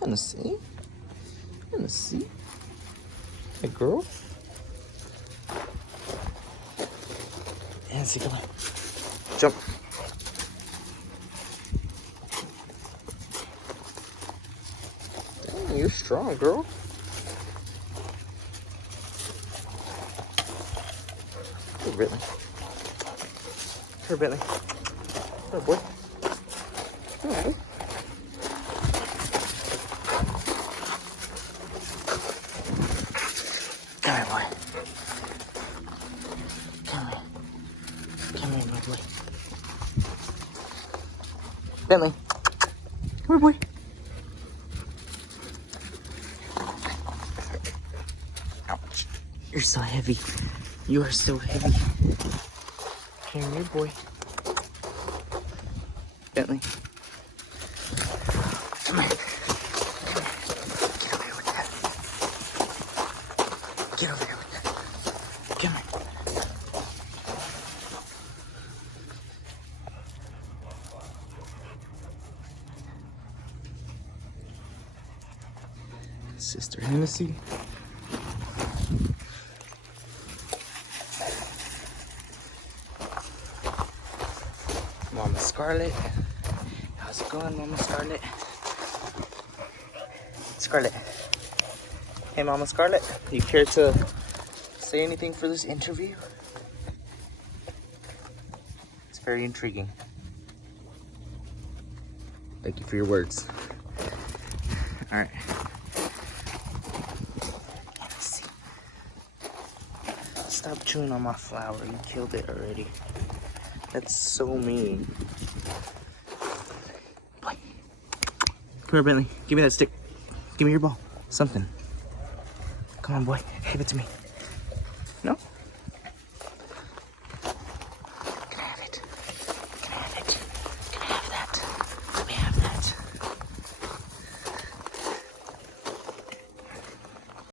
Hennessy. Hennessy. Hey, girl. Hennessy, come on. Jump. Dang, you're strong, girl. Hey, Bentley. Here, Bentley. Here, boy. Here, boy. Come here, boy. Come here. Come here, my boy. Bentley. Come here, boy. Ouch. You're so heavy. You are so heavy. Come here, boy. Bentley. Come here. Get over here with that. Get over here with that. Come here. Sister Hennessy. Mama Scarlet. How's it going, Mama Scarlet? Scarlet. Hey, Mama Scarlet. You care to say anything for this interview? It's very intriguing. Thank you for your words. All right. Stop chewing on my flower. You killed it already. That's so mean. Boy. Come here, Bentley. Give me that stick. Give me your ball. Something. Come on, boy. Give it to me. No?